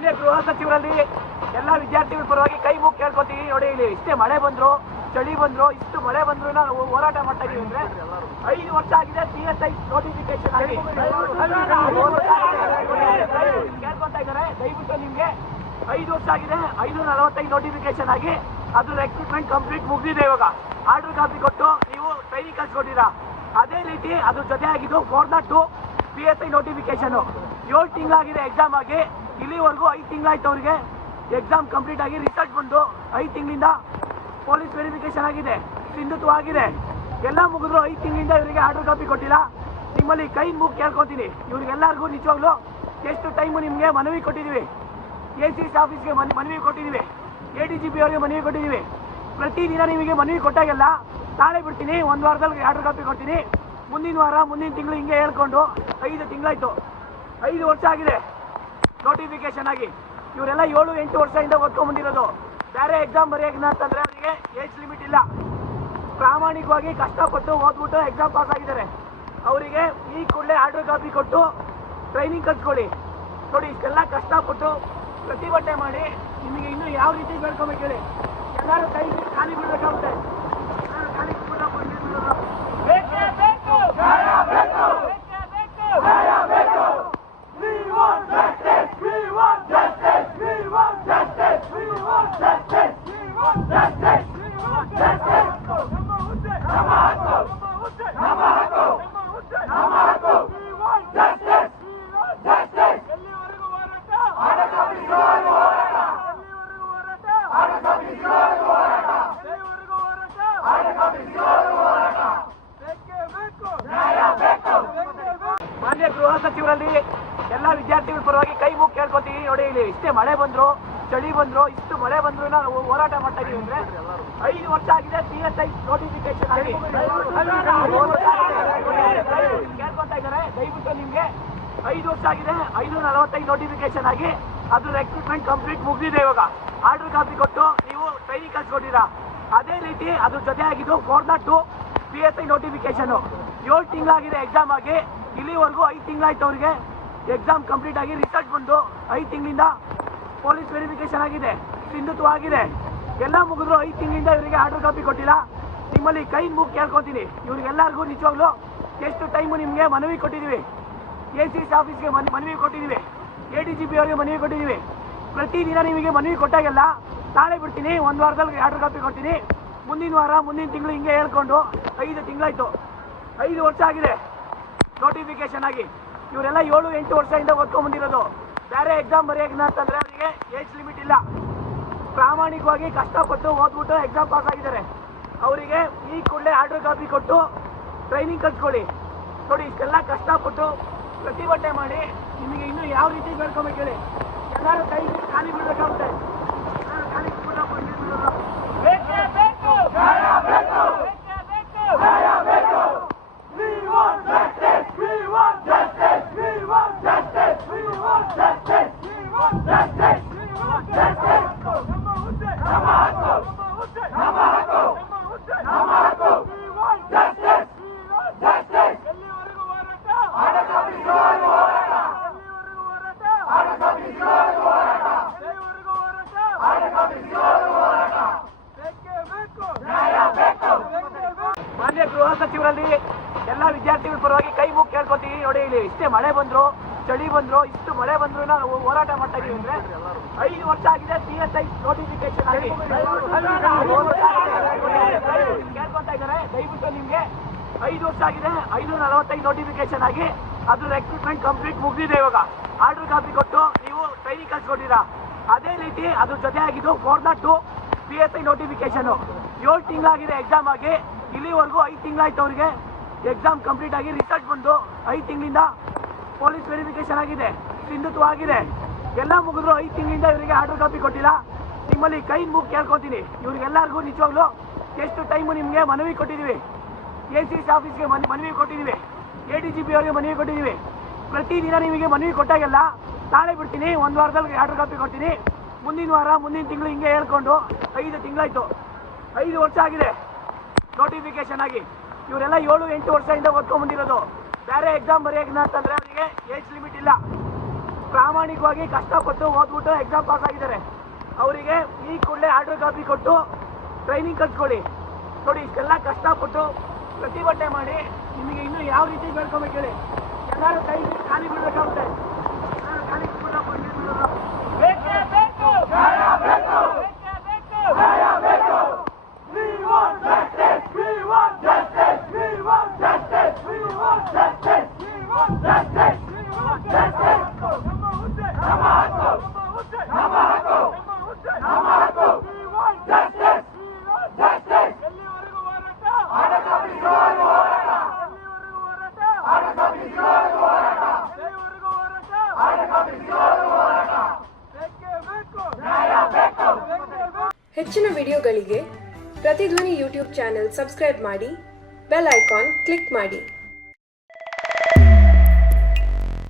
ಮಾನ್ಯ ಗೃಹ ಸಚಿವರಲ್ಲಿ ಎಲ್ಲ ವಿದ್ಯಾರ್ಥಿಗಳ ಪರವಾಗಿ ಕೈ ಮುಗಿ ಕೇಳ್ಕೊತೀವಿ. ನೋಡಿ, ಇಲ್ಲಿ ಇಷ್ಟೇ ಮಳೆ ಬಂದ್ರು, ಚಳಿ ಬಂದ್ರು, ಇಷ್ಟು ಮಳೆ ಬಂದ್ರು ನಾವು ಹೋರಾಟ ಮಾಡ್ತಾ ಇದೀವಿ ಅಂದ್ರೆ 5 ವರ್ಷ ಆಗಿದೆ PSI ನೋಟಿಫಿಕೇಶನ್ ಆಗಿ ಕೇಳ್ಕೊತಾ ಇದ್ದಾರೆ. ದಯವಿಟ್ಟು ನಿಮ್ಗೆ 5 ವರ್ಷ ಆಗಿದೆ, 545 ನೋಟಿಫಿಕೇಶನ್ ಆಗಿ ಅದು ರೆಕ್ರೂಟ್ಮೆಂಟ್ ಕಂಪ್ಲೀಟ್ ಮುಗಿದಿದೆ. ಇವಾಗ ಆರ್ಡರ್ ಕಾಪಿ ಕೊಟ್ಟು ನೀವು ಟ್ರೈನಿಂಗ್ ಕಳ್ಸಿಕೊಟ್ಟಿರಾ. ಅದೇ ರೀತಿ ಅದ್ರ ಜೊತೆ ಆಗಿದ್ದು 402 PSI ನೋಟಿಫಿಕೇಶನ್ 7 ತಿಂಗಳಾಗಿದೆ ಎಕ್ಸಾಮ್ ಆಗಿ. ಇಲ್ಲಿವರೆಗೂ 5 ತಿಂಗಳಾಯ್ತು ಅವ್ರಿಗೆ ಎಕ್ಸಾಮ್ ಕಂಪ್ಲೀಟ್ ಆಗಿ. ರಿಸಲ್ಟ್ ಬಂದು 5 ತಿಂಗಳಿಂದ ಪೊಲೀಸ್ ವೆರಿಫಿಕೇಶನ್ ಆಗಿದೆ, ಸಿಂಧುತ್ವ ಆಗಿದೆ, ಎಲ್ಲ ಮುಗಿದ್ರು 5 ತಿಂಗಳಿಂದ ಇವರಿಗೆ ಆರ್ಡರ್ ಕಾಪಿ ಕೊಟ್ಟಿಲ್ಲ. ನಿಮ್ಮಲ್ಲಿ ಕೈ ಮುಗಿ ಕೇಳ್ಕೊತೀನಿ, ಇವ್ರಿಗೆಲ್ಲರಿಗೂ ನಿಜವಾಗ್ಲೂ ಎಷ್ಟು ಟೈಮು ನಿಮಗೆ ಮನವಿ ಕೊಟ್ಟಿದ್ದೀವಿ. ACS ಆಫೀಸ್ಗೆ ಮನವಿ ಕೊಟ್ಟಿದ್ದೀವಿ, ADGP ಅವರಿಗೆ ಮನವಿ ಕೊಟ್ಟಿದ್ದೀವಿ. ಪ್ರತಿದಿನ ನಿಮಗೆ ಮನವಿ ಕೊಟ್ಟಾಗೆಲ್ಲ ನಾಳೆ ಬಿಡ್ತೀನಿ, 1 ವಾರದಲ್ಲಿ ಆರ್ಡರ್ ಕಾಪಿ ಕೊಡ್ತೀನಿ, ಮುಂದಿನ ವಾರ ಮುಂದಿನ ತಿಂಗಳು ಹಿಂಗೆ ಹೇಳ್ಕೊಂಡು 5 ತಿಂಗಳಾಯ್ತು. 5 ವರ್ಷ ಆಗಿದೆ ನೋಟಿಫಿಕೇಶನ್ ಆಗಿ. ಇವರೆಲ್ಲ 7-8 ವರ್ಷದಿಂದ ಓದ್ಕೊಂಡ್ಬಂದಿರೋದು. ಬೇರೆ ಎಕ್ಸಾಮ್ ಬರೆಯೋಕೆ ಅಂತಂದ್ರೆ ಅವರಿಗೆ ಏಜ್ ಲಿಮಿಟ್ ಇಲ್ಲ. ಪ್ರಾಮಾಣಿಕವಾಗಿ ಕಷ್ಟಪಟ್ಟು ಓದ್ಬಿಟ್ಟು ಎಕ್ಸಾಮ್ ಪಾಸ್ ಆಗಿದ್ದಾರೆ. ಅವರಿಗೆ ಈ ಕೂಡಲೇ ಆರ್ಡರ್ ಕಾಪಿ ಕೊಟ್ಟು ಟ್ರೈನಿಂಗ್ ಕಲ್ತ್ಕೊಳ್ಳಿ. ನೋಡಿ, ಇಷ್ಟೆಲ್ಲ ಕಷ್ಟಪಟ್ಟು ಪ್ರತಿಭಟನೆ ಮಾಡಿ ನಿಮಗೆ ಇನ್ನೂ ಯಾವ ರೀತಿ ಬೆಳ್ಕೊಬೇಕು ಹೇಳಿ. ಎಲ್ಲರೂ ಕೈ ಖಾಲಿ ಬಿಡಬೇಕಾಗುತ್ತೆ. ಖಾಲಿ ಬೇಕೇ ಬೇಕು, ಬೇಕೇ ಬೇಕು, ಬೇಕು. We want justice, we want justice, we want justice, we want justice, we want justice, we want justice. ನಮ್ಮ ಹುದ್ದೆ, ನಮ್ಮ ಹಕ್ಕು, ನಮ್ಮ ಹುದ್ದೆ, ನಮ್ಮ ಹಕ್ಕು, ನಮ್ಮ ಹುದ್ದೆ, ನಮ್ಮ ಹಕ್ಕು. We want justice, we want justice. ಎಲ್ಲಿವರೆಗೂ ಹೋರಾಟ? ಆಡಳಿತ ಬಿಡಿಸುವವರೆಗೂ ಹೋರಾಟ. ಎಲ್ಲಿವರೆಗೂ ಹೋರಾಟ? ಆಡಳಿತ ಬಿಡಿಸುವವರೆಗೂ ಹೋರಾಟ. ಎಲ್ಲಿವರೆಗೂ ಹೋರಾಟ? ಆಡಳಿತ ಬಿಡಿಸುವವರೆಗೂ ಹೋರಾಟ. ಬೇಕೇ ಬೇಕು, ನ್ಯಾಯ ಬೇಕು, ಬೇಕೇ ಬೇಕು. ಮಾನ್ಯ ಗೃಹ ಸಚಿವರಲ್ಲಿ ಎಲ್ಲ ವಿದ್ಯಾರ್ಥಿಗಳ ಪರವಾಗಿ ಕೈ ಮುಗಿ ಕೇಳ್ಕೊತೀವಿ. ನೋಡಿ, ಇಲ್ಲಿ ಇಷ್ಟೇ ಮಳೆ ಬಂದ್ರು, ಚಳಿ ಬಂದ್ರು, ಇಷ್ಟು ಮಳೆ ಬಂದ್ರು ನಾವು ಹೋರಾಟ ಮಾಡ್ತಾ ಇದೀವಿ ಅಂದ್ರೆ 5 ವರ್ಷ ಆಗಿದೆ PSI ನೋಟಿಫಿಕೇಶನ್ ಆಗಿ ಕೇಳ್ಕೊತಾ ಇದ್ದಾರೆ. ದಯವಿಟ್ಟು ನಿಮ್ಗೆ 5 ವರ್ಷ ಆಗಿದೆ, 545 ನೋಟಿಫಿಕೇಶನ್ ಆಗಿ ಅದು ರೆಕ್ರೂಟ್ಮೆಂಟ್ ಕಂಪ್ಲೀಟ್ ಮುಗಿದಿದೆ. ಇವಾಗ ಆರ್ಡರ್ ಕಾಪಿ ಕೊಟ್ಟು ನೀವು ಟ್ರೈನಿಂಗ್ ಕಳ್ಸಿಕೊಟ್ಟಿರಾ. ಅದೇ ರೀತಿ ಅದ್ರ ಜೊತೆ ಆಗಿದ್ದು 402 PSI ನೋಟಿಫಿಕೇಶನ್ 7 ತಿಂಗಳಾಗಿದೆ ಎಕ್ಸಾಮ್ ಆಗಿ. ಇಲ್ಲಿವರೆಗೂ 5 ತಿಂಗಳಾಯ್ತು ಅವ್ರಿಗೆ ಎಕ್ಸಾಮ್ ಕಂಪ್ಲೀಟ್ ಆಗಿ. ರಿಸಲ್ಟ್ ಬಂದು 5 ತಿಂಗಳಿಂದ ಪೊಲೀಸ್ ವೆರಿಫಿಕೇಶನ್ ಆಗಿದೆ, ಸಿಂಧುತ್ವ ಆಗಿದೆ, ಎಲ್ಲ ಮುಗಿದ್ರು 5 ತಿಂಗಳಿಂದ ಇವರಿಗೆ ಆರ್ಡರ್ ಕಾಪಿ ಕೊಟ್ಟಿಲ್ಲ. ನಿಮ್ಮಲ್ಲಿ ಕೈ ಮುಗಿ ಕೇಳ್ಕೊತೀನಿ, ಇವ್ರಿಗೆಲ್ಲರಿಗೂ ನಿಜವಾಗ್ಲೂ ಎಷ್ಟು ಟೈಮು ನಿಮಗೆ ಮನವಿ ಕೊಟ್ಟಿದ್ದೀವಿ. ACS ಆಫೀಸ್ಗೆ ಮನವಿ ಕೊಟ್ಟಿದ್ದೀವಿ, ADGP ಅವರಿಗೆ ಮನವಿ ಕೊಟ್ಟಿದ್ದೀವಿ. ಪ್ರತಿದಿನ ನಿಮಗೆ ಮನವಿ ಕೊಟ್ಟಾಗೆಲ್ಲ ನಾಳೆ ಬಿಡ್ತೀನಿ, 1 ವಾರದಲ್ಲಿ ಆರ್ಡರ್ ಕಾಪಿ ಕೊಡ್ತೀನಿ, ಮುಂದಿನ ವಾರ ಮುಂದಿನ ತಿಂಗಳು ಹಿಂಗೆ ಹೇಳ್ಕೊಂಡು 5 ತಿಂಗಳಾಯ್ತು. 5 ವರ್ಷ ಆಗಿದೆ ನೋಟಿಫಿಕೇಶನ್ ಆಗಿ. ಇವರೆಲ್ಲ 7-8 ವರ್ಷದಿಂದ ಓದ್ಕೊಂಡ್ಬಂದಿರೋದು. ಬೇರೆ ಎಕ್ಸಾಮ್ ಬರೆಯೋಕೆ ಅಂತಂದ್ರೆ ಅವರಿಗೆ ಏಜ್ ಲಿಮಿಟ್ ಇಲ್ಲ. ಪ್ರಾಮಾಣಿಕವಾಗಿ ಕಷ್ಟಪಟ್ಟು ಓದ್ಬಿಟ್ಟು ಎಕ್ಸಾಮ್ ಪಾಸ್ ಆಗಿದ್ದಾರೆ. ಅವರಿಗೆ ಈ ಕೂಡಲೇ ಆರ್ಡರ್ ಕಾಪಿ ಕೊಟ್ಟು ಟ್ರೈನಿಂಗ್ ಕಲ್ತ್ಕೊಳ್ಳಿ. ನೋಡಿ, ಇಷ್ಟೆಲ್ಲ ಕಷ್ಟಪಟ್ಟು ಪ್ರತಿಭಟನೆ ಮಾಡಿ ನಿಮಗೆ ಇನ್ನೂ ಯಾವ ರೀತಿ ಬೆಳ್ಕೊಬೇಕು ಹೇಳಿ. ಎಲ್ಲರೂ ಕೈ ಖಾಲಿ ಬಿಡಬೇಕಾಗುತ್ತೆ. ಖಾಲಿ ಬೇಕೇ ಬೇಕು, ನ್ಯಾಯ ಬೇಕು, ಬೇಕೇ ಬೇಕು, ನ್ಯಾಯ ಬೇಕು. We want justice, we want justice, we want justice, we want justice, we want justice, we want justice. ನಮ್ಮ ಹುದ್ದೆ, ನಮ್ಮ ಹಕ್ಕು, ನಮ್ಮ ಹುದ್ದೆ, ನಮ್ಮ ಹಕ್ಕು, ನಮ್ಮ ಹುದ್ದೆ, ನಮ್ಮ ಹಕ್ಕು. We want justice, we want justice. ಎಲ್ಲಿವರೆಗೂ ಹೋರಾಟ? ಆಡಳಿತ ಬಿಡಿಸುವವರೆಗೂ ಹೋರಾಟ. ಎಲ್ಲಿವರೆಗೂ ಹೋರಾಟ? ಆಡಳಿತ ಬಿಡಿಸುವವರೆಗೂ ಹೋರಾಟ. ಎಲ್ಲಿವರೆಗೂ ಹೋರಾಟ? ಆಡಳಿತ ಬಿಡಿಸುವವರೆಗೂ ಹೋರಾಟ. ಬೇಕೇ ಬೇಕು, ನ್ಯಾಯ ಬೇಕು, ಬೇಕೇ ಬೇಕು. ಮಾನ್ಯ ಗೃಹ ಸಚಿವರಲ್ಲಿ ಎಲ್ಲ ವಿದ್ಯಾರ್ಥಿಗಳ ಪರವಾಗಿ ಕೈ ಮುಗಿ ಕೇಳ್ಕೊತೀವಿ. ನೋಡಿ, ಇಲ್ಲಿ ಇಷ್ಟೇ ಮಳೆ ಬಂದ್ರು, ಚಳಿ ಬಂದ್ರು, ಇಷ್ಟು ಮಳೆ ಬಂದ್ರು ನಾವು ಹೋರಾಟ ಮಾಡ್ತಾ ಇದೀವಿ ಅಂದ್ರೆ 5 ವರ್ಷ ಆಗಿದೆ PSI ನೋಟಿಫಿಕೇಶನ್ ಆಗಿ ಕೇಳ್ಕೊತಾ ಇದ್ದಾರೆ. ದಯವಿಟ್ಟು ನಿಮ್ಗೆ 5 ವರ್ಷ ಆಗಿದೆ, 545 ನೋಟಿಫಿಕೇಶನ್ ಆಗಿ ಅದು ರೆಕ್ರೂಟ್ಮೆಂಟ್ ಕಂಪ್ಲೀಟ್ ಮುಗಿದಿದೆ. ಇವಾಗ ಆರ್ಡರ್ ಕಾಪಿ ಕೊಟ್ಟು ನೀವು ಟ್ರೈನಿಂಗ್ ಕಳ್ಸಿಕೊಟ್ಟಿರಾ. ಅದೇ ರೀತಿ ಅದ್ರ ಜೊತೆ ಆಗಿದ್ದು 402 PSI ನೋಟಿಫಿಕೇಶನ್ 7 ತಿಂಗಳಾಗಿದೆ ಎಕ್ಸಾಮ್ ಆಗಿ. ಇಲ್ಲಿವರೆಗೂ 5 ತಿಂಗಳಾಯ್ತು ಅವ್ರಿಗೆ ಎಕ್ಸಾಮ್ ಕಂಪ್ಲೀಟ್ ಆಗಿ. ರಿಸಲ್ಟ್ ಬಂದು 5 ತಿಂಗಳಿಂದ ಪೊಲೀಸ್ ವೆರಿಫಿಕೇಶನ್ ಆಗಿದೆ, ಸಿಂಧುತ್ವ ಆಗಿದೆ, ಎಲ್ಲ ಮುಗಿದ್ರು 5 ತಿಂಗಳಿಂದ ಇವರಿಗೆ ಆರ್ಡರ್ ಕಾಪಿ ಕೊಟ್ಟಿಲ್ಲ. ನಿಮ್ಮಲ್ಲಿ ಕೈ ಮುಗಿ ಕೇಳ್ಕೊತೀನಿ, ಇವ್ರಿಗೆಲ್ಲರಿಗೂ ನಿಜವಾಗ್ಲೂ ಎಷ್ಟು ಟೈಮು ನಿಮಗೆ ಮನವಿ ಕೊಟ್ಟಿದ್ದೀವಿ. ACS ಆಫೀಸ್ಗೆ ಮನವಿ ಕೊಟ್ಟಿದ್ದೀವಿ, ADGP ಅವರಿಗೆ ಮನವಿ ಕೊಟ್ಟಿದ್ದೀವಿ. ಪ್ರತಿದಿನ ನಿಮಗೆ ಮನವಿ ಕೊಟ್ಟಾಗೆಲ್ಲ ನಾಳೆ ಬಿಡ್ತೀನಿ, 1 ವಾರದಲ್ಲಿ ಆರ್ಡರ್ ಕಾಪಿ ಕೊಡ್ತೀನಿ, ಮುಂದಿನ ವಾರ ಮುಂದಿನ ತಿಂಗಳು ಹಿಂಗೆ ಹೇಳ್ಕೊಂಡು 5 ತಿಂಗಳಾಯ್ತು. 5 ವರ್ಷ ಆಗಿದೆ ನೋಟಿಫಿಕೇಶನ್ ಆಗಿ. ಇವರೆಲ್ಲ 7-8 ವರ್ಷದಿಂದ ಓದ್ಕೊಂಡ್ಬಂದಿರೋದು. ಬೇರೆ ಎಕ್ಸಾಮ್ ಬರೆಯೋಕೆ ಅಂತಂದ್ರೆ ಅವರಿಗೆ ಏಜ್ ಲಿಮಿಟ್ ಇಲ್ಲ. ಪ್ರಾಮಾಣಿಕವಾಗಿ ಕಷ್ಟಪಟ್ಟು ಓದ್ಬಿಟ್ಟು ಎಕ್ಸಾಮ್ ಪಾಸ್ ಆಗಿದ್ದಾರೆ. ಅವರಿಗೆ ಈ ಕೂಡಲೇ ಆರ್ಡರ್ ಕಾಪಿ ಕೊಟ್ಟು ಟ್ರೈನಿಂಗ್ ಕಲ್ತ್ಕೊಳ್ಳಿ. ನೋಡಿ, ಇಷ್ಟೆಲ್ಲ ಕಷ್ಟಪಟ್ಟು ಪ್ರತಿಭಟನೆ ಮಾಡಿ ನಿಮಗೆ ಇನ್ನೂ ಯಾವ ರೀತಿ ಬೆಳ್ಕೊಬೇಕು ಹೇಳಿ. ಎಲ್ಲರೂ ಕೈ ಖಾಲಿ ಬಿಡಬೇಕಾಗುತ್ತೆ. ಎಲ್ಲರೂ ಖಾಲಿ ಬೇಕೇ ಬೇಕು, ನ್ಯಾಯ ಬೇಕು, ಬೇಕೇ ಬೇಕು, ನ್ಯಾಯ ಬೇಕು. We want justice, we want justice, we want justice, we want justice, we want justice, we want justice. ನಮ್ಮ ಹುದ್ದೆ, ನಮ್ಮ ಹಕ್ಕು, ನಮ್ಮ ಹುದ್ದೆ, ನಮ್ಮ ಹಕ್ಕು, ನಮ್ಮ ಹುದ್ದೆ, ನಮ್ಮ ಹಕ್ಕು. We want justice, we want justice. ಎಲ್ಲಿವರೆಗೂ ಹೋರಾಟ? ಆಡಳಿತದವರೆಗೂ ಹೋರಾಟ. ಎಲ್ಲಿವರೆಗೂ ಹೋರಾಟ? ಆಡಳಿತದವರೆಗೂ ಹೋರಾಟ. ಎಲ್ಲಿವರೆಗೂ ಹೋರಾಟ? ಆಡಳಿತದವರೆಗೂ ಹೋರಾಟ. ಬೇಕೇ ಬೇಕು, ನ್ಯಾಯ ಬೇಕು, ಬೇಕೇ ಬೇಕು. ಹೆಚ್ಚಿನ ವಿಡಿಯೋಗಳಿಗೆ ಪ್ರತಿಧ್ವನಿ ಯೂಟ್ಯೂಬ್ ಚಾನೆಲ್ ಸಬ್ಸ್ಕ್ರೈಬ್ ಮಾಡಿ, ಬೆಲ್ ಐಕಾನ್ ಕ್ಲಿಕ್ ಮಾಡಿ.